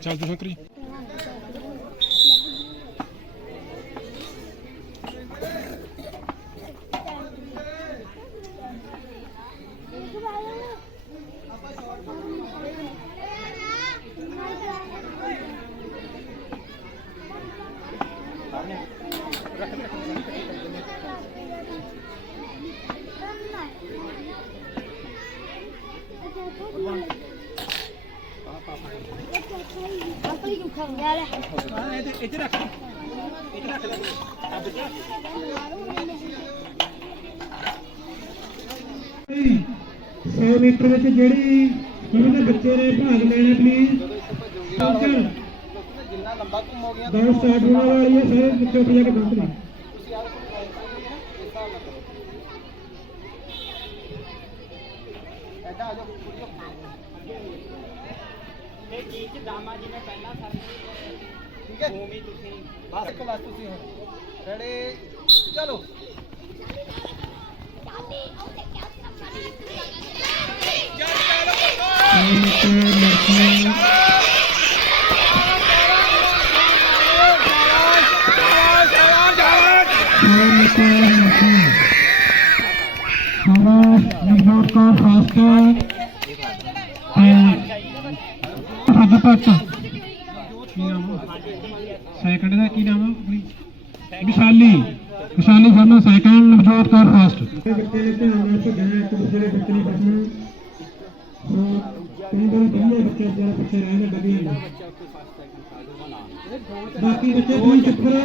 Tchau, dur hakri. 100 metre ਵਿੱਚ ਜਿਹੜੀ ਉਹਨਾਂ ਦੇ ਬੱਚੇ ਨੇ ਭਾਗ ਲੈਣਾ ਪਲੀਜ਼ ਜਿੰਨਾ ਲੰਬਾ ਘੁੰਮੋਗੇ ਦੋ ਸਟਾਰਟ ਹੋਣ ਵਾਲੀ ਹੈ, ਸਾਰੇ। ਬੱਚੇ ਉੱਪਰ ਜਾ ਕੇ ਬੰਦ ਨੇ ਠੀਕ ਹੈ? ਉਵੇਂ ਤੁਸੀਂ ਬਸ ਇੱਕ ਬਸ ਤੁਸੀਂ ਹੁਣ ਰੈਡੀ? ਚਲੋ। ਸੌ ਮੀਟਰ ਲੜਕੀਆਂ ਸੌ ਮੀਟਰ ਲੜਕੀਆਂ ਹਵਾ ਨਿਰਮੋਟ ਕੋ ਫਾਸਟ ਅੱਜ ਤੱਕ ਕੀ ਨਾਮ ਆ? ਸੈਕਿੰਡ ਦਾ ਕੀ ਨਾਮ ਆ ਆਪਣੀ ਵਿਸ਼ਾਲੀ ਵਿਸ਼ਾਲੀ ਫਰਨਾ ਸੈਕਿੰਡ ਨਵਜੋਤ ਕੌਰ ਫਸਟ ਬੱਚੇ ਨੇ ਧਿਆਨ ਨਾਲ ਭੱਜਣਾ ਇੱਕ ਦੂਜੇ ਦੇ ਬੱਚੇ ਨੇ ਫਸਣਾ ਕਈ ਵਾਰੀ ਪਹਿਲੇ ਬੱਚੇ ਜਿਹੜਾ ਪਿੱਛੇ ਰਹਿੰਦੇ ਵਧੀਆ ਨੇ ਬਾਕੀ ਬੱਚੇ ਤੁਸੀਂ ਚੁੱਪ ਕਰੋ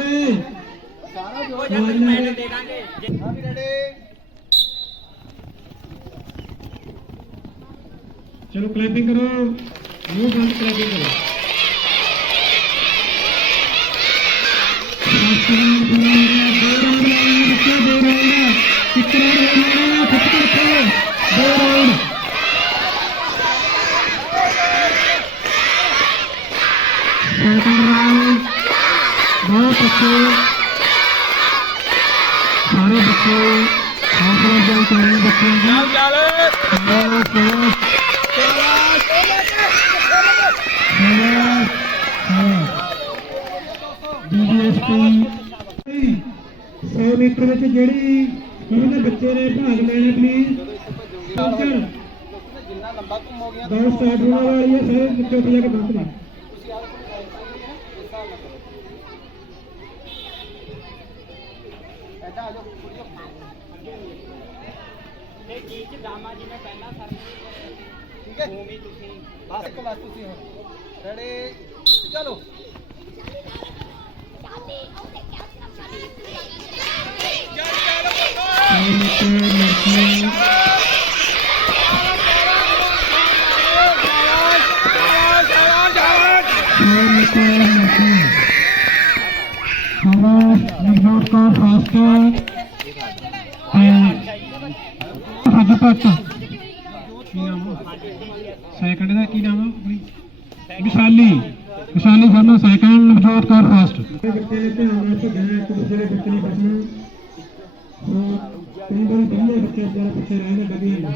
ਸਾਰਾ ਜੋ ਨਾ ਆਵੇ। ਦੇ ਦਾਂਗੇ। ਵੀ ਰੈਡੀ ਚਲੋ ਕਲੈਪਿੰਗ ਕਰੋ। ਮੂੰਹ ਬੰਦ ਕਲੈਪਿੰਗ ਕਰੋ। ਅੱਛੇ ਸਾਰੇ ਬੱਚੇ ਹੌਸਲਾ ਅਫਜ਼ਾਈ ਕਰ ਬੱਚਿਆਂ ਦੀ ਚੱਲ ਚੱਲ। ਡੀਡੀਐਸਪੀ 100 ਮੀਟਰ ਵਿੱਚ ਜਿਹੜੀ ਉਹਨਾਂ ਦੇ ਬੱਚੇ ਨੇ ਭਾਗ ਲੈਣਾ ਪਲੀਜ਼ ਜਿੰਨਾ ਲੰਬਾ ਘੁੰਮੋਗੇ ਦੌੜ ਸਟਾਰਟ ਹੋਣ ਵਾਲੀ ਹੈ ਸਾਰੇ ਬੱਚੇ ਉੱਥੇ ਜਾ ਕੇ ਪਹੁੰਚਣਾ ਤੁਸੀਂ ਯਾਰ ਕੋਈ ਇਸ ਹਿਸਾਬ ਨਾਲ ਕਰੋ ਐਡਾ ਆ ਜਾਓ ਕੁੜੀਓ ਇਹ ਦਾਮਾ ਜਿਵੇਂ ਪਹਿਲਾਂ ਸਰ ਠੀਕ ਹੈ। ਉਵੇਂ ਤੁਸੀਂ ਬਸ ਇੱਕ ਬਸ ਤੁਸੀਂ ਹੁਣ ਰੈਡੀ ਚਲੋ। ਤੱਕ ਕੀ ਨਾਮ? ਸੈਕਿੰਡ ਦਾ ਕੀ ਨਾਮ ਆ ਆਪਣੀ? ਵਿਸ਼ਾਲੀ। ਵਿਸ਼ਾਲੀ ਫਰਨਾ ਸੈਕਿੰਡ ਨਵਜੋਤ ਕੌਰ ਫਸਟ ਬੱਚੇ ਨੇ ਧਿਆਨ ਨਾਲ ਭੱਜਣਾ ਇੱਕ ਦੂਜੇ ਦੇ ਬੱਚੇ ਨੇ ਫਸਣਾ ਸੋ ਕਈ ਵਾਰੀ ਪਹਿਲੇ ਬੱਚੇ ਜਿਹੜਾ ਪਿੱਛੇ ਰਹਿੰਦੇ ਵਧੀਆ ਨੇ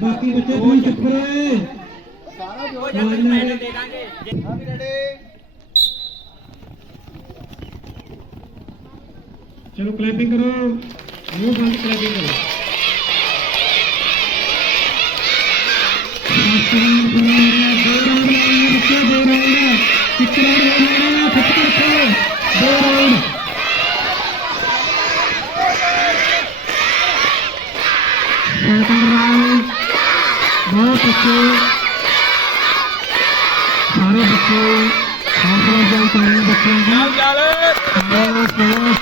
ਬਾਕੀ ਬੱਚੇ ਤੁਸੀਂ ਚੁੱਪ ਕਰੋ। ਸਾਰਾ ਜੋ ਨਾ ਆਵੇ। ਦੇ ਦਾਂਗੇ। ਹਾਂ ਵੀ ਰੈਡੀ ਚਲੋ ਕਲੈਪਿੰਗ ਕਰੋ। ਮੂੰਹ ਬੰਦ ਕਰੋ ਦੋ ਬੱਚੇ ਰਾਊਂਡ ਬਹੁਤ ਅੱਛੇ। ਸਾਰੇ ਬੱਚੇ ਹੌਸਲਾ ਅਫਜ਼ਾਈ ਕਰ ਰਹੇ ਬੱਚਿਆਂ ਦੀ। ਚੱਲ ਚੱਲ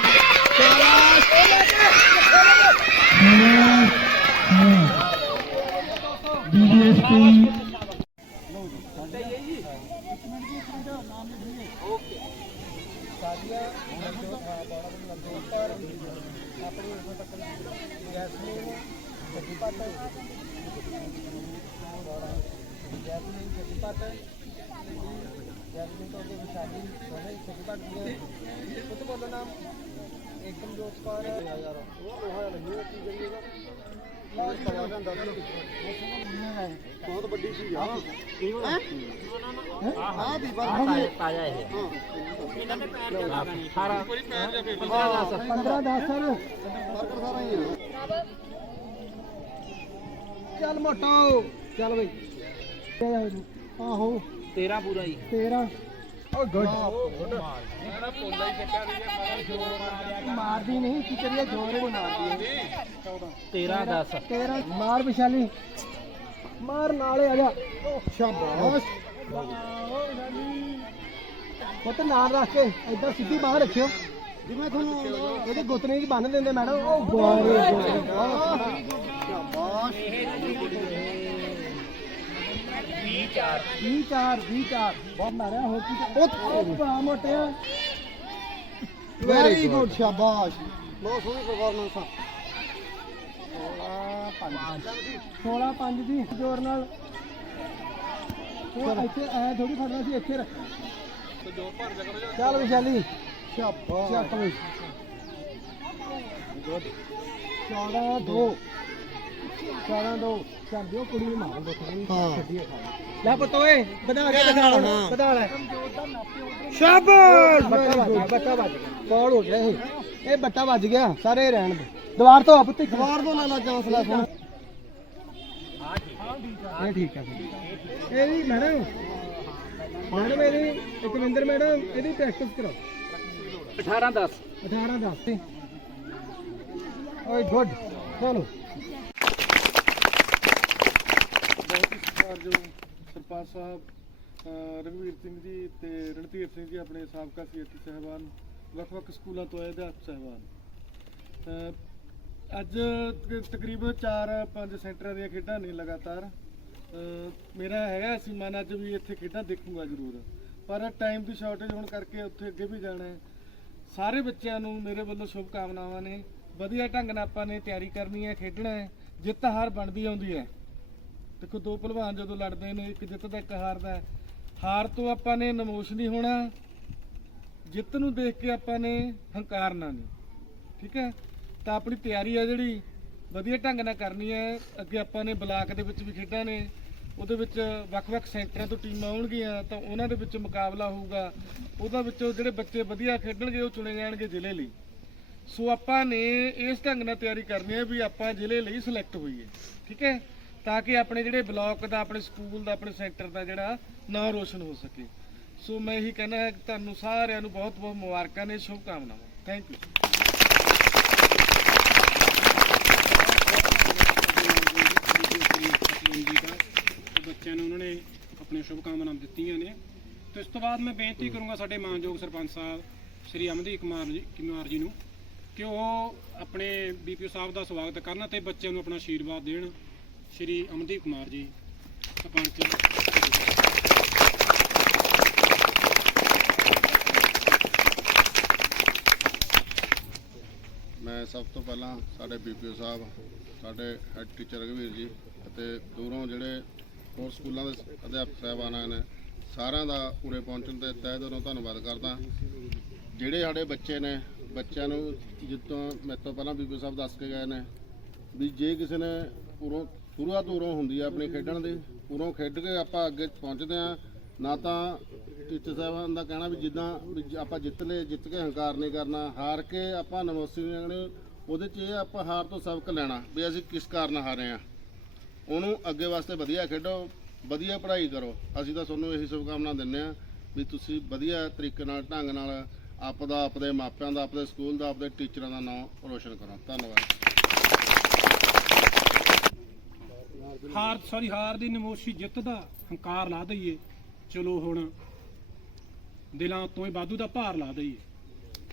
Cristo. ਬਹੁਤ ਵੱਡੀ ਸੀ ਆ। ਆ ਵੀ ਬਰਫ ਤਾਜ਼ਾ ਇਹ ਇਹਨਾਂ ਦੇ ਪੈਰ ਤੇ ਲੱਗਾ ਨਹੀਂ 15 10 ਸਰ ਮਾਰਕਰ ਸਾਰਾ ਹੀ ਆ ਚੱਲ ਮੋਟਾ ਚੱਲ ਬਈ ਆਹੋ 13 ਪੂਰਾ ਹੀ 13 ਓ ਗੁੱਡ ਮਾਰਦੀ ਨਹੀਂ ਕੀ ਕਰੀਏ? ਜ਼ੋਰ ਹੀ ਮਾਰਦੀ ਹੈ 13 10 13 ਮਾਰ ਵਿਸ਼ਾਲੀ। ਮਾਰ ਨਾਲੇ ਆ ਜਾ। ਸ਼ਾਬਾਸ਼। ਪੁੱਤ ਨਾਲ ਰੱਖ ਕੇ ਏਦਾਂ ਸਿੱਧੀ ਬਾਹਰ ਰੱਖਿਓ। ਜਿਵੇਂ ਤੁਹਾਨੂੰ ਇਹਦੇ ਗੁੱਤਨੇ 'ਚ ਬੰਨ ਦਿੰਦੇ ਮੈਡਮ। ਉਹ ਗੋਰੇ ਸ਼ਾਬਾਸ਼। 20 4 20 4 20 4 ਬਹੁਤ ਮਾਰਿਆ ਹੋਰ ਕੀ ਉਹ ਬਾ ਮੋਟਿਆ। ਵੈਰੀ ਗੁੱਡ ਸ਼ਾਬਾਸ਼। ਬਹੁਤ ਸੋਹਣੀ ਪਰਫਾਰਮੈਂਸ ਆ। 16 5 ਦੀ। ਜ਼ੋਰ ਨਾਲ। ਉਹ ਇੱਥੇ ਐ ਥੋੜੀ ਫੜਨਾ ਸੀ ਇੱਥੇ ਰੱਖ। ਚੱਲ ਵਿਸ਼ਾਲੀ। ਸ਼ਾਬਾਸ਼। ਚੱਕ ਬਈ ਗੁੱਡ। 14 2 14 2 ਚੱਲ ਦਿਓ ਕੁੜੀ ਨੂੰ ਮਾਰ ਦੋ ਥੋੜੀ ਛੱਡੀਏ ਲੈ ਪੁੱਤ ਓਏ ਵਧਾ ਕੇ ਦਿਖਾ ਲੈ ਵਧਾ ਲੈ। ਸ਼ਾਬਾਸ਼। ਬੱਟਾ ਵੱਜ ਗਿਆ ਬੱਟਾ ਵੱਜ ਗਿਆ। ਕੋਲ ਹੋ ਗਿਆ ਇਹ। ਇਹ ਬੱਟਾ ਵੱਜ ਗਿਆ ਸਾਰੇ ਰਹਿਣ ਦੇ। ਦੀਵਾਰ ਤੋਂ ਆ ਪੁੱਤ ਦੀਵਾਰ ਤੋਂ ਲੈ ਲਾ ਚਾਂਸ ਲੈ ਸੁਣ ਇਹ ਠੀਕ ਹੈ। ਇਹ ਵੀ ਮੈਡਮ ਮੈਡਮ ਇਹਦੀ ਇਕਵਿੰਦਰ ਮੈਡਮ ਇਹਦੀ ਪ੍ਰੈਕਟਿਸ ਕਰੋ 18 10 18 10 ਓਏ ਗੁੱਡ ਚਲੋ ਬਹੁਤ ਹੀ ਸਤਿਕਾਰਯੋਗ ਸਰਪੰਚ ਸਾਹਿਬ, ਅਹ ਰਘਵੀਰ ਸਿੰਘ ਜੀ ਤੇ ਰਣਧੀਰ ਸਿੰਘ ਜੀ ਆਪਣੇ ਸਾਬਕਾ ਸੀਐਸਟੀ ਸਹਿਬਾਨ, ਵੱਖ-ਵੱਖ ਸਕੂਲਾਂ ਤੋਂ ਆਏ ਅਧਿਆਪਕ ਸਹਿਬਾਨ। ਅਹ, ਅੱਜ ਤਕ- ਤਕਰੀਬਨ 4-5 ਸੈਂਟਰਾਂ ਦੀਆਂ ਖੇਡਾਂ ਨੇ ਲਗਾਤਾਰ। ਅਹ, ਮੇਰਾ ਹੈਗਾ ਸੀ ਮਨ ਅੱਜ ਵੀ ਇੱਥੇ ਖੇਡਾਂ ਦੇਖੂੰਗਾ ਜ਼ਰੂਰ। ਪਰ ਟਾਈਮ ਦੀ ਸ਼ਾਰਟੇਜ ਹੋਣ ਕਰਕੇ ਉੱਥੇ ਅੱਗੇ ਵੀ ਜਾਣਾ ਹੈ। ਸਾਰੇ ਬੱਚਿਆਂ ਨੂੰ ਮੇਰੇ ਵੱਲੋਂ ਸ਼ੁਭ ਕਾਮਨਾਵਾਂ ਨੇ। ਵਧੀਆ ਢੰਗ ਨਾਲ ਆਪਾਂ ਨੇ ਤਿਆਰੀ ਕਰਨੀ ਹੈ, ਖੇਡਣਾ ਹੈ। ਜਿੱਤ ਹਾਰ ਬਣਦੀ ਆਉਂਦੀ ਹੈ। ਦੇਖੋ ਦੋ ਭਲਵਾਨ ਜਦੋਂ ਲੜਦੇ ਨੇ, ਇੱਕ ਜਿੱਤਦਾ ਇੱਕ ਹਾਰਦਾ ਹੈ। ਹਾਰ ਤੋਂ ਆਪਾਂ ਨੇ ਨਮੋਸ਼ ਨਹੀਂ ਹੋਣਾ। ਜਿੱਤ ਨੂੰ ਦੇਖ ਕੇ ਆਪਾਂ ਨੇ ਹੰਕਾਰਨਾ ਨਹੀਂ ਠੀਕ ਹੈ? ਤਾਂ ਆਪਣੀ ਤਿਆਰੀ ਆ ਜਿਹੜੀ, ਵਧੀਆ ਢੰਗ ਨਾਲ ਕਰਨੀ ਹੈ। ਅੱਗੇ ਆਪਾਂ ਨੇ ਬਲਾਕ ਦੇ ਵਿੱਚ ਵੀ ਖੇਡਾਂ ਨੇ। ਉਹਦੇ ਵਿੱਚ ਵੱਖ-ਵੱਖ ਸੈਂਟਰਾਂ ਤੋਂ ਟੀਮਾਂ ਆਉਣਗੀਆਂ, ਤਾਂ ਉਹਨਾਂ ਦੇ ਵਿੱਚ ਮੁਕਾਬਲਾ ਹੋਊਗਾ। ਉਹਦਾ ਵਿੱਚੋਂ ਜਿਹੜੇ ਬੱਚੇ ਵਧੀਆ ਖੇਡਣਗੇ, ਉਹ ਚੁਣੇ ਜਾਣਗੇ ਜ਼ਿਲ੍ਹੇ ਲਈ। ਸੋ ਆਪਾਂ ਨੇ ਇਸ ਢੰਗ ਨਾਲ ਤਿਆਰੀ ਕਰਨੀ ਹੈ ਵੀ ਆਪਾਂ ਜ਼ਿਲ੍ਹੇ ਲਈ ਸਿਲੈਕਟ ਹੋਈਏ। ਠੀਕ ਹੈ? ਤਾਂ ਕਿ ਆਪਣੇ ਜਿਹੜੇ ਬਲਾਕ ਦਾ, ਆਪਣੇ ਸਕੂਲ ਦਾ, ਆਪਣੇ ਸੈਂਟਰ ਦਾ ਜਿਹੜਾ ਨਾਂ ਰੋਸ਼ਨ ਹੋ ਸਕੇ। ਸੋ ਮੈਂ ਇਹੀ ਕਹਿਣਾ ਹੈ ਤੁਹਾਨੂੰ ਸਾਰਿਆਂ ਨੂੰ ਬਹੁਤ ਬਹੁਤ ਮੁਬਾਰਕਾਂ ਨੇ ਸ਼ੁਭ ਕਾਮਨਾਵਾਂ ਥੈਂਕ ਯੂ ਬੱਚਿਆਂ ਨੂੰ ਉਹਨਾਂ ਨੇ ਆਪਣੀਆਂ ਸ਼ੁਭ ਕਾਮਨਾਵਾਂ ਦਿੱਤੀਆਂ ਨੇ। ਤੇ ਇਸ ਤੋਂ ਬਾਅਦ ਮੈਂ ਬੇਨਤੀ ਕਰੂੰਗਾ ਸਾਡੇ ਮਾਨਯੋਗ ਸਰਪੰਚ ਸਾਹਿਬ, ਸ਼੍ਰੀ ਅਮਨਦੀਪ ਕੁਮਾਰ ਜੀ ਕੁਮਾਰ ਜੀ ਨੂੰ ਕਿ ਉਹ ਆਪਣੇ ਬੀਪੀਓ ਸਾਹਿਬ ਦਾ ਸਵਾਗਤ ਕਰਨ ਤੇ ਬੱਚਿਆਂ ਨੂੰ ਆਪਣਾ ਆਸ਼ੀਰਵਾਦ ਦੇਣ। ਸ਼੍ਰੀ ਅਮਨਦੀਪ ਕੁਮਾਰ ਜੀ ਸਰਪੰਚ ਮੈਂ ਸਭ ਤੋਂ ਪਹਿਲਾਂ ਸਾਡੇ ਬੀਪੀਓ ਸਾਹਿਬ, ਸਾਡੇ ਹੈਡ ਟੀਚਰ ਰਘਵੀਰ ਜੀ ਅਤੇ ਦੂਰੋਂ ਜਿਹੜੇ ਹੋਰ ਸਕੂਲਾਂ ਦੇ ਅਧਿਆਪਕ ਸਾਹਿਬਾਨਾਂ ਨੇ ਸਾਰਿਆਂ ਦਾ ਉਰੇ ਪਹੁੰਚਣ ਤੇ ਤਹਿ ਦਿਲੋਂ ਧੰਨਵਾਦ ਕਰਦਾ। ਜਿਹੜੇ ਸਾਡੇ ਬੱਚੇ ਨੇ, ਬੱਚਿਆਂ ਨੂੰ ਜਿੱਤੋਂ ਮੇਰੇ ਤੋਂ ਪਹਿਲਾਂ ਬੀਪੀਓ ਸਾਹਿਬ ਦੱਸ ਕੇ ਗਏ ਨੇ ਵੀ ਜੇ ਕਿਸੇ ਨੇ ਉਰੋਂ ਸ਼ੁਰੂਆਤ ਉਰੋਂ ਹੁੰਦੀ ਆ ਆਪਣੀ ਖੇਡਣ ਦੀ। ਉਰੋਂ ਖੇਡ ਕੇ ਆਪਾਂ ਅੱਗੇ ਪਹੁੰਚਦੇ ਆ। ਨਾ ਤਾਂ ਟੀਚਰ ਸਾਹਿਬਾਨ ਦਾ ਕਹਿਣਾ ਵੀ ਜਿੱਦਾਂ ਵੀ ਆਪਾਂ ਜਿੱਤ ਲਏ, ਜਿੱਤ ਕੇ ਹੰਕਾਰ ਨਹੀਂ ਕਰਨਾ, ਹਾਰ ਕੇ ਆਪਾਂ ਨਮੋਸੀ ਨਹੀਂ ਕਰਨੀ ਉਹਦੇ 'ਚ ਇਹ ਆਪਾਂ ਹਾਰ ਤੋਂ ਸਬਕ ਲੈਣਾ ਵੀ ਅਸੀਂ ਕਿਸ ਕਾਰਨ ਹਾਰੇ ਆ। ਉਹਨੂੰ ਅੱਗੇ ਵਾਸਤੇ ਵਧੀਆ ਖੇਡੋ, ਵਧੀਆ ਪੜ੍ਹਾਈ ਕਰੋ। ਅਸੀਂ ਤਾਂ ਤੁਹਾਨੂੰ ਇਹੀ ਸ਼ੁਭਕਾਮਨਾ ਦਿੰਦੇ ਆ ਵੀ ਤੁਸੀਂ ਵਧੀਆ ਤਰੀਕੇ ਨਾਲ, ਢੰਗ ਨਾਲ ਆਪਦਾ, ਆਪਦੇ ਮਾਪਿਆਂ ਦਾ, ਆਪਦੇ ਸਕੂਲ ਦਾ, ਆਪਦੇ ਟੀਚਰਾਂ ਦਾ ਨਾਮ ਰੋਸ਼ਨ ਕਰੋ। ਧੰਨਵਾਦ। ਹਾਰ ਸੌਰੀ ਹਾਰ ਦੀ ਨਮੋਸ਼ੀ ਜਿੱਤ ਦਾ ਹੰਕਾਰ ਲਾ ਦਈਏ। ਚਲੋ ਹੁਣ ਦਿਲਾਂ ਤੋਂ ਹੀ ਵਾਧੂ ਦਾ ਭਾਰ ਲਾ ਦਈਏ।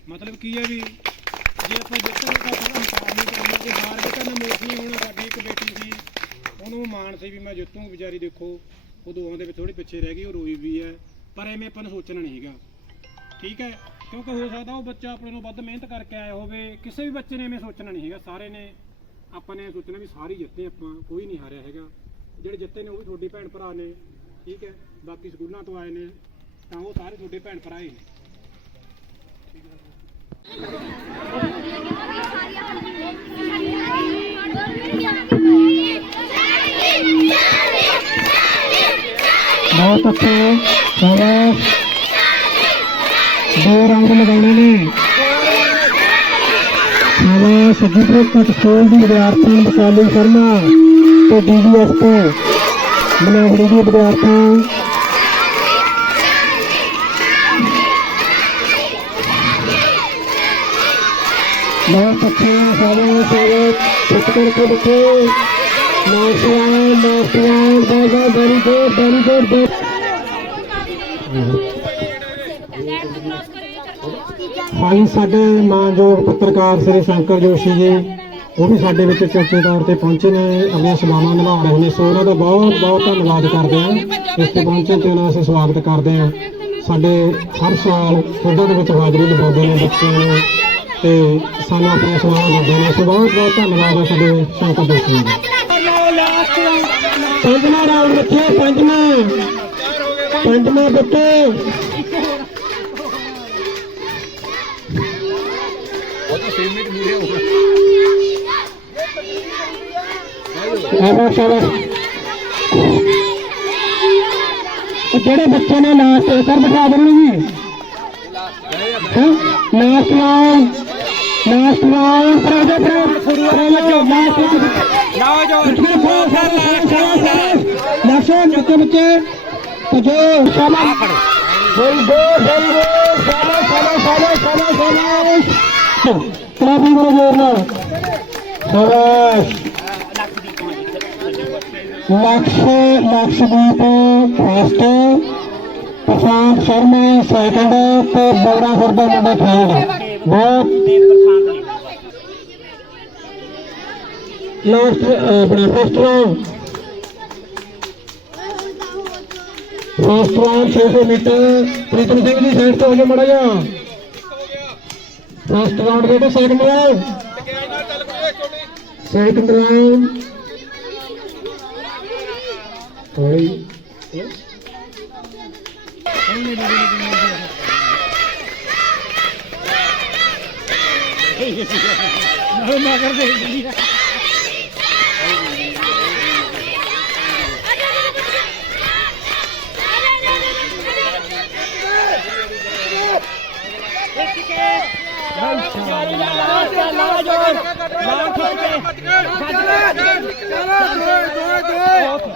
ਮਤਲਬ ਕੀ ਹੈ ਵੀ ਜੇ ਆਪਾਂ ਜਿੱਤਾਂਗੇ ਦਾ ਹੰਕਾਰ ਨਹੀਂ ਕਰਨਾ। ਜੇ ਹਾਰ ਗਏ ਤਾਂ ਨਮੋਸ਼ੀ ਹੁਣ, ਸਾਡੀ ਇੱਕ ਬੇਟੀ ਸੀ, ਉਹਨੂੰ ਮਾਣ ਸੀ ਵੀ ਮੈਂ ਜਿੱਤੂੰ, ਵਿਚਾਰੀ ਦੇਖੋ, ਉਹ ਦੋਵਾਂ ਦੇ ਵਿੱਚ ਥੋੜੀ ਪਿੱਛੇ ਰਹਿ ਗਈ, ਉਹ ਰੋਈ ਵੀ ਹੈ, ਪਰ ਐਵੇਂ ਆਪਾਂ ਨੂੰ ਸੋਚਣਾ ਨਹੀਂ ਹੈਗਾ। ਠੀਕ ਹੈ? ਕਿਉਂਕਿ ਹੋ ਸਕਦਾ ਉਹ ਬੱਚਾ ਆਪਣੇ ਨੂੰ ਵੱਧ ਮਿਹਨਤ ਕਰਕੇ ਆਇਆ ਹੋਵੇ, ਕਿਸੇ ਵੀ ਬੱਚੇ ਨੇ ਐਵੇਂ ਸੋਚਣਾ ਨਹੀਂ ਹੈਗਾ, ਸਾਰੇ ਨੇ ਆਪਾਂ ਨੇ ਸੋਚਣਾ ਵੀ ਸਾਰੇ ਜਿੱਤੇ ਆਪਾਂ, ਕੋਈ ਨਹੀਂ ਹਾਰਿਆ ਹੈਗਾ। ਜਿਹੜੇ ਜਿੱਤੇ ਨੇ ਉਹ ਵੀ ਤੁਹਾਡੇ ਭੈਣ ਭਰਾ ਨੇ, ਠੀਕ ਹੈ? ਬਾਕੀ ਸਕੂਲਾਂ ਤੋਂ ਆਏ ਨੇ, ਤਾਂ ਉਹ ਸਾਰੇ ਤੁਹਾਡੇ ਭੈਣ ਭਰਾ ਹੀ ਨੇ। ਬਹੁਤ ਅੱਛਾ ਸ਼ਾਬਾਸ਼ ਦੋ ਰਾਉਂਡ ਲਗਾਉਣੇ ਨੇ। ਸ਼ਾਬਾਸ਼ ਜਿੱਥੇ ਤੱਕ ਸਕੂਲ ਦੀ ਵਿਦਿਆਰਥਣ ਵਿਸ਼ਾਲੀ ਸ਼ਰਮਾ ਤੇ ਡੀਡੀਐਸ ਤੋਂ ਬਨਾਵੜੀ ਦੀ ਵਿਦਿਆਰਥਣ ਬਹੁਤ ਅੱਛਾ ਸ਼ਾਬਾਸ਼ ਸ਼ਾਬਾਸ਼ ਚੁੱਪ ਕਰਕੇ ਦੇਖੋ। ਨੌਜਵਾਨ ਨੌਜਵਾਨ ਬਹੁਤ ਵੈਰੀ ਗੁੱਡ ਵੈਰੀ ਗੁੱਡ ਭਾਈ ਸਾਡੇ ਮਾਨਯੋਗ ਪੱਤਰਕਾਰ ਸ੍ਰੀ ਸ਼ੰਕਰ ਜੋਸ਼ੀ ਜੀ, ਉਹ ਵੀ ਸਾਡੇ ਵਿੱਚ ਚਰਚੇ ਤੌਰ ਤੇ ਪਹੁੰਚੇ ਨੇ, ਆਪਣੀਆਂ ਸੇਵਾਵਾਂ ਨਿਭਾ ਰਹੇ ਨੇ। ਸੋ ਉਹਨਾਂ ਦਾ ਬਹੁਤ ਬਹੁਤ ਧੰਨਵਾਦ ਕਰਦੇ ਹਾਂ। ਇਸ ਤੇ ਪਹੁੰਚਣ ਤੇ ਉਹਨਾਂ ਦਾ ਅਸੀਂ ਸਵਾਗਤ ਕਰਦੇ ਹਾਂ। ਸਾਡੇ ਹਰ ਸਾਲ ਖੇਡਾਂ ਦੇ ਵਿੱਚ ਹਾਜ਼ਰੀ ਲਗਾਉਂਦੇ ਨੇ ਬੱਚਿਆਂ ਨੂੰ ਤੇ ਸਾਨੂੰ ਆਪਣੀਆਂ ਸੇਵਾਵਾਂ ਦਿੰਦੇ ਨੇ। ਸੋ ਬਹੁਤ ਬਹੁਤ ਧੰਨਵਾਦ ਹੈ ਸਾਡੇ ਸ਼ੰਕਰ ਜੋਸ਼ੀ ਜੀ। ਦਾ ਪੰਜਵਾਂ ਰਾਉਂਡ ਰੱਖਿਓ, ਪੰਜਵਾਂ। ਪੰਜਵਾਂ ਬੱਚੇ। कहिड़े बचे नाश्ता नाश्तो नस जेके बचे ਕਲਾਪਿੰਗ ਕਰੋ ਜੋਰ ਨਾਲ ਸ਼ਾਬਾਸ਼ ਲਕਸ਼ ਲਕਸ਼ਦੀਪ ਫਸਟ ਪ੍ਰਸ਼ਾਂਤ ਸ਼ਰਮਾ ਸੈਕੰਡ ਤੇ ਬੌੜਾ ਖੁਰਦਾ ਮੁੰਡਾ ਥਰਡ ਬਹੁਤ ਲਾਸਟ ਆਪਣਾ first round first round 600 metre. Pritam Singh ਦੀ ਸਾਈਡ ਤੋਂ ਹੋ ਜਾ ਮੜਾ ਜਾ ਫਸਟ ਰਾਉਂਡ ਬੇਟਾ ਸੈਕੰਡ ਰਾਉਂਡ ਸੈਕੰਡ ਰਾਉਂਡ ਥੋੜੀ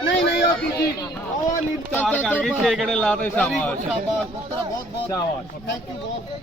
ਨਹੀਂ ਨਹੀਂ, ਉਹ ਤੀਜੀ ਉਹ ਨਹੀਂ ਚਾਚਾ ਕਰ ਗਈ 6 ਗਣੇ ਲਾਤੇ ਸ਼ਾਬਾਸ਼ ਸ਼ਾਬਾਸ਼ ਪੁੱਤਰ ਬਹੁਤ ਬਹੁਤ ਸ਼ਾਬਾਸ਼ ਥੈਂਕ ਯੂ ਬਹੁਤ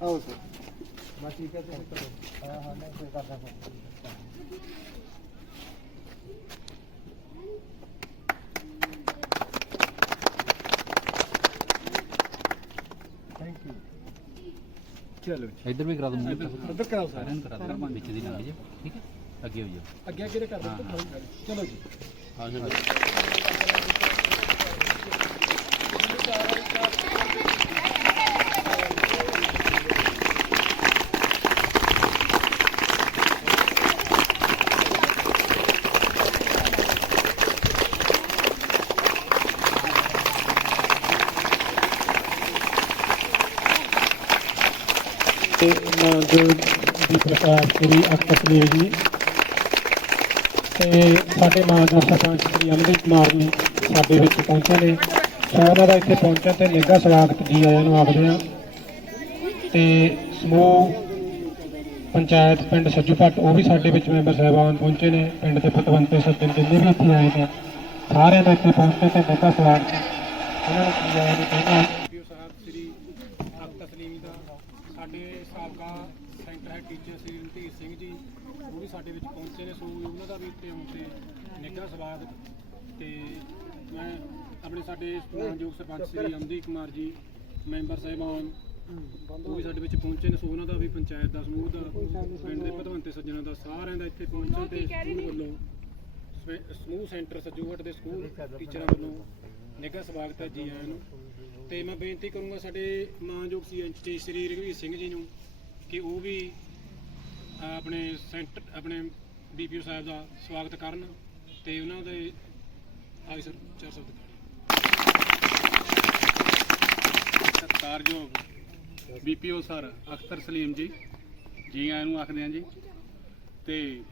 ਆਓ ਸਰ ਬਸ ਠੀਕ ਹੈ ਤੇ ਹਾਂ ਹਾਂ ਨਹੀਂ ਕੋਈ ਕਰਦਾ ਥੈਂਕ ਯੂ ਚਲੋ ਇੱਧਰ ਵੀ ਕਰਾ ਦੂੰਗਾ ਇੱਧਰ ਕਰਾਓ ਸਰ ਸਾਰਿਆਂ ਨੂੰ ਕਰਾ ਦੂੰਗਾ ਵਿੱਚ ਦੀ ਲੰਘ ਜਾ ਠੀਕ ਹੈ ਅੱਗੇ ਹੋ ਜਾਓ। ਅੱਗੇ ਅੱਗੇ ਦੇ ਕਰ ਦਿਓ ਚਲੋ ਜੀ। ਤੇ ਜੋ ਦੀ ਪ੍ਰਕਾਸ਼ ਸ੍ਰੀ ਸਲੀਮ ਜੀ ਤੇ ਸਾਡੇ ਮਾਨ ਦਾ ਸਰਪੰਚ ਸ੍ਰੀ ਅਮਨਦੀਪ ਕੁਮਾਰ ਜੀ ਸਾਡੇ ਵਿੱਚ ਪਹੁੰਚੇ ਨੇ। ਸੋ ਉਹਨਾਂ ਦਾ ਇੱਥੇ ਪਹੁੰਚਣ ਤੇ ਨਿੱਘਾ ਸਵਾਗਤ ਜੀ ਆਇਆਂ ਨੂੰ ਆਖਦੇ ਹਾਂ ਤੇ ਸਮੂਹ, ਪੰਚਾਇਤ, ਪਿੰਡ ਸੱਜੂਪੱਟ ਉਹ ਵੀ ਸਾਡੇ ਵਿੱਚ ਮੈਂਬਰ ਸਾਹਿਬਾਨ ਪਹੁੰਚੇ ਨੇ। ਪਿੰਡ ਦੇ ਪਤਵੰਤੇ ਸੱਜਣ ਜਿੰਨੇ ਵੀ ਇੱਥੇ ਆਏ ਨੇ, ਸਾਰਿਆਂ ਦਾ ਇੱਥੇ ਪਹੁੰਚੇ ਤੇ ਨਿੱਘਾ ਸਵਾਗਤ ਉਹਨਾਂ ਨੂੰ ਜੀ ਆਇਆਂ ਨੂੰ ਕਹਿੰਦਾ ਸਾਹਿਬ ਸ੍ਰੀ ਅਖਤਰ ਸਲੀਮ ਦਾ ਸਾਡੇ ਸਾਬਕਾ centre head teacher Shri Randhir Singh ji ਉਹ ਵੀ ਸਾਡੇ ਵਿੱਚ ਪਹੁੰਚੇ ਨੇ ਸੋ ਉਹਨਾਂ ਦਾ ਵੀ ਇੱਥੇ ਆਉਣ ਤੇ ਨਿੱਘਾ ਸਵਾਗਤ। ਤੇ ਮੈਂ ਆਪਣੇ ਸਾਡੇ ਮਾਨਯੋਗ ਸਰਪੰਚ ਸ੍ਰੀ ਅਮਨਦੀਪ ਕੁਮਾਰ ਜੀ ਮੈਂਬਰ ਸਾਹਿਬਾਨ ਉਹ ਵੀ ਸਾਡੇ ਵਿੱਚ ਪਹੁੰਚੇ ਨੇ ਸੋ ਉਹਨਾਂ ਦਾ ਵੀ ਪੰਚਾਇਤ ਦਾ ਸਮੂਹ ਦਾ ਪਿੰਡ ਦੇ ਭਗਵੰਤੇ ਸੱਜਣਾਂ ਦਾ ਸਾਰਿਆਂ ਦਾ ਇੱਥੇ ਪਹੁੰਚਣ ਤੇ ਸਕੂਲ ਵੱਲੋਂ ਸਮੂਹ ਸੈਂਟਰ ਸੱਜੂਵਟ ਦੇ ਸਕੂਲ ਟੀਚਰਾਂ ਵੱਲੋਂ ਨਿੱਘਾ ਸਵਾਗਤ ਹੈ ਜੀ ਆਇਆਂ ਨੂੰ। ਤੇ ਮੈਂ ਬੇਨਤੀ ਕਰੂੰਗਾ ਸਾਡੇ ਮਾਨਯੋਗ ਸੀ ਐਨਟੀ ਸ੍ਰੀ ਰਘਵੀਰ ਸਿੰਘ ਜੀ ਨੂੰ ਕਿ ਉਹ ਵੀ ਆਪਣੇ ਸੈਂਟਰ ਆਪਣੇ ਬੀਪੀਓ ਸਾਹਿਬ ਦਾ ਸਵਾਗਤ ਕਰਨ ਤੇ ਉਹਨਾਂ ਦੇ ਆਈ ਸਰ ਚਾਰ ਸ਼ਬਦ ਕਹਾਣੀ ਸਤਿਕਾਰਯੋਗ ਬੀਪੀਓ ਸਰ ਅਖਤਰ ਸਲੀਮ ਜੀ ਜੀ ਆਇਆਂ ਨੂੰ ਆਖਦੇ ਹਾਂ ਜੀ, ਤੇ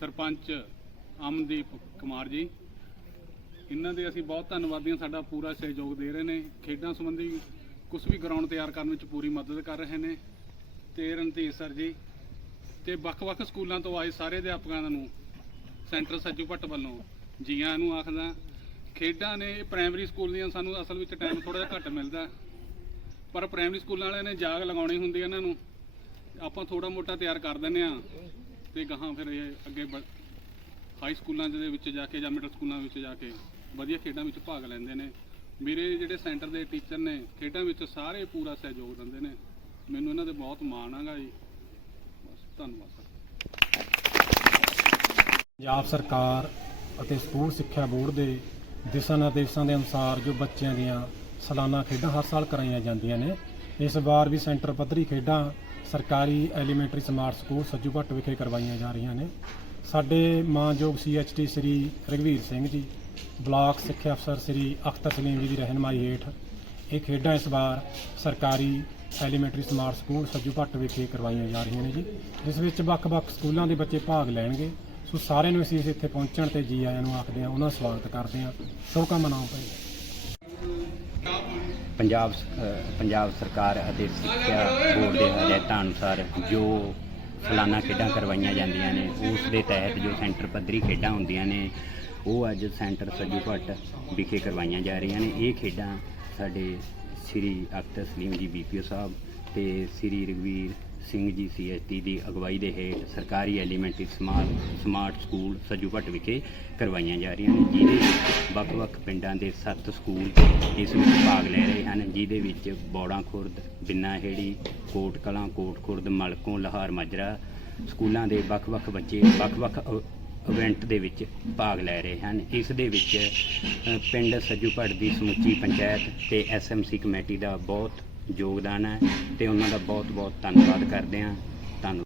ਸਰਪੰਚ ਅਮਨਦੀਪ ਕੁਮਾਰ ਜੀ, ਇਹਨਾਂ ਦੇ ਅਸੀਂ ਬਹੁਤ ਧੰਨਵਾਦੀ ਹਾਂ ਸਾਡਾ ਪੂਰਾ ਸਹਿਯੋਗ ਦੇ ਰਹੇ ਨੇ, ਖੇਡਾਂ ਸੰਬੰਧੀ ਕੁਝ ਵੀ ਗਰਾਊਂਡ ਤਿਆਰ ਕਰਨ ਵਿੱਚ ਪੂਰੀ ਮਦਦ ਕਰ ਰਹੇ ਨੇ। ਤੇ ਰਣਧੀਰ ਸਰ ਜੀ ਤੇ ਵੱਖ-ਵੱਖ ਸਕੂਲਾਂ ਤੋਂ ਆਏ ਸਾਰੇ ਅਧਿਆਪਕਾਂ ਨੂੰ ਸੈਂਟਰ ਸੱਜੂ ਭੱਟ ਵੱਲੋਂ ਜੀਆਂ ਆਇਆਂ ਨੂੰ ਆਖਦਾ, ਖੇਡਾਂ ਨੇ ਪ੍ਰਾਇਮਰੀ ਸਕੂਲ ਦੀਆਂ ਸਾਨੂੰ ਅਸਲ ਵਿੱਚ ਟਾਈਮ ਥੋੜਾ ਜਿਹਾ ਘੱਟ ਮਿਲਦਾ। ਪਰ ਪ੍ਰਾਇਮਰੀ ਸਕੂਲਾਂ ਵਾਲਿਆਂ ਨੇ ਜਾਗ ਲਗਾਉਣੀ ਹੁੰਦੀ ਹੈ ਇਹਨਾਂ ਨੂੰ। ਆਪਾਂ ਥੋੜਾ ਮੋਟਾ ਤਿਆਰ ਕਰ ਦਿੰਦੇ ਆ ਤੇ ਗਾਹਾਂ ਫਿਰ ਇਹ ਅੱਗੇ ਬ- ਹਾਈ ਸਕੂਲਾਂ ਦੇ ਵਿੱਚ ਜਾ ਕੇ ਜਾਂ ਮਿਡਲ ਸਕੂਲਾਂ ਵਿੱਚ ਜਾ ਕੇ ਵਧੀਆ ਖੇਡਾਂ ਵਿੱਚ ਭਾਗ ਲੈਂਦੇ ਨੇ। ਮੇਰੇ ਜਿਹੜੇ ਸੈਂਟਰ ਦੇ ਟੀਚਰ ਨੇ, ਖੇਡਾਂ ਵਿੱਚ ਸਾਰੇ ਪੂਰਾ ਸਹਿਯੋਗ ਦਿੰਦੇ ਨੇ। ਮੈਨੂੰ ਇਹਨਾਂ ਦੇ ਬਹੁਤ ਮਾਣ ਆਗਾ ਜੀ। ਬਸ ਧੰਨਵਾਦ ਸਰ। ਪੰਜਾਬ ਸਰਕਾਰ ਅਤੇ ਸਕੂਲ ਸਿੱਖਿਆ ਬੋਰਡ ਦੇ ਦਿਸ਼ਾ ਨਿਰਦੇਸ਼ਾਂ ਦੇ ਅਨੁਸਾਰ ਜੋ ਬੱਚਿਆਂ ਦੀਆਂ ਸਾਲਾਨਾ ਖੇਡਾਂ ਹਰ ਸਾਲ ਕਰਾਈਆਂ ਜਾਂਦੀਆਂ ਨੇ, ਇਸ ਵਾਰ ਵੀ ਸੈਂਟਰ ਪੱਧਰੀ ਖੇਡਾਂ ਸਰਕਾਰੀ elementary smart school Sajju Bhatt ਵਿਖੇ ਕਰਵਾਈਆਂ ਜਾ ਰਹੀਆਂ ਨੇ। ਸਾਡੇ ਮਾਨਯੋਗ ਸੀਐਚਟੀ ਸ੍ਰੀ ਰਘਵੀਰ ਸਿੰਘ ਜੀ, ਬਲਾਕ ਸਿੱਖਿਆ ਅਫਸਰ ਸ੍ਰੀ ਅਖਤਰ ਸਲੀਮ ਜੀ ਦੀ ਰਹਿਨਮਾਈ ਹੇਠ ਇਹ ਖੇਡਾਂ ਇਸ ਵਾਰ ਸਰਕਾਰੀ elementary smart school Sajju Bhatt ਵਿਖੇ ਕਰਵਾਈਆਂ ਜਾ ਰਹੀਆਂ ਨੇ ਜੀ। ਜਿਸ ਵਿੱਚ ਵੱਖ-ਵੱਖ ਸਕੂਲਾਂ ਦੇ ਬੱਚੇ ਭਾਗ ਲੈਣਗੇ। ਸੋ ਸਾਰਿਆਂ ਨੂੰ ਅਸੀਂ ਇੱਥੇ ਪਹੁੰਚਣ ਤੇ ਜੀ ਆਇਆਂ ਨੂੰ ਆਖਦੇ ਹਾਂ, ਉਹਨਾਂ ਦਾ ਸਵਾਗਤ ਕਰਦੇ ਹਾਂ। ਸ਼ੁਭਕਾਮਨਾਵਾਂ ਭਾਈ ਪੰਜਾਬ ਪੰਜਾਬ ਸਰਕਾਰ ਅਤੇ ਸਿੱਖਿਆ ਬੋਰਡ ਦੇ ਹਦਾਇਤਾਂ ਅਨੁਸਾਰ ਜੋ ਸਾਲਾਨਾ ਖੇਡਾਂ ਕਰਵਾਈਆਂ ਜਾਂਦੀਆਂ ਨੇ, ਉਸ ਦੇ ਤਹਿਤ ਜੋ ਸੈਂਟਰ ਪੱਧਰੀ ਖੇਡਾਂ ਹੁੰਦੀਆਂ ਨੇ, ਉਹ ਅੱਜ ਸੈਂਟਰ ਸੱਜੂ ਭੱਟ ਵਿਖੇ ਕਰਵਾਈਆਂ ਜਾ ਰਹੀਆਂ ਨੇ। ਇਹ ਖੇਡਾਂ ਸਾਡੇ ਸ੍ਰੀ ਅਖਤਰ ਸਲੀਮ ਜੀ ਬੀਪੀਓ ਸਾਹਿਬ ਤੇ ਸ੍ਰੀ ਰਘਵੀਰ ਸਿੰਘ ਜੀ ਸੀਐਸਟੀ ਦੀ ਅਗਵਾਈ ਦੇ ਹੇਠ ਸਰਕਾਰੀ elementary smart smart school Sajju Bhatt ਵਿਖੇ ਕਰਵਾਈਆਂ ਜਾ ਰਹੀਆਂ ਨੇ, ਜਿਹਦੇ ਵਿੱਚ ਵੱਖ-ਵੱਖ ਪਿੰਡਾਂ ਦੇ 7 ਸਕੂਲ ਇਸ ਵਿੱਚ ਭਾਗ ਲੈ ਰਹੇ ਹਨ, ਜਿਹਦੇ ਵਿੱਚ ਬੌੜਾਂ ਖੁਰਦ ਬਿੰਨਾਹੇੜੀ ਕੋਟ ਕਲਾਂ, ਕੋਟ ਖੁਰਦ, ਮਲਕੋਂ, ਲਹਾਰ, ਮਾਜਰਾ ਸਕੂਲਾਂ ਦੇ ਵੱਖ-ਵੱਖ ਬੱਚੇ, ਵੱਖ-ਵੱਖ ਅ- ਇਵੈਂਟ ਦੇ ਵਿੱਚ ਭਾਗ ਲੈ ਰਹੇ ਹਨ। ਇਸ ਦੇ ਵਿੱਚ ਪਿੰਡ ਸੱਜੂ ਭੱਟ ਦੀ ਸਮੁੱਚੀ ਪੰਚਾਇਤ ਤੇ ਐਸਐਮਸੀ ਕਮੇਟੀ ਦਾ ਬਹੁਤ ਯੋਗਦਾਨ ਹੈ ਤੇ ਉਹਨਾਂ ਦਾ ਬਹੁਤ ਬਹੁਤ ਧੰਨਵਾਦ ਕਰਦੇ ਹਾਂ।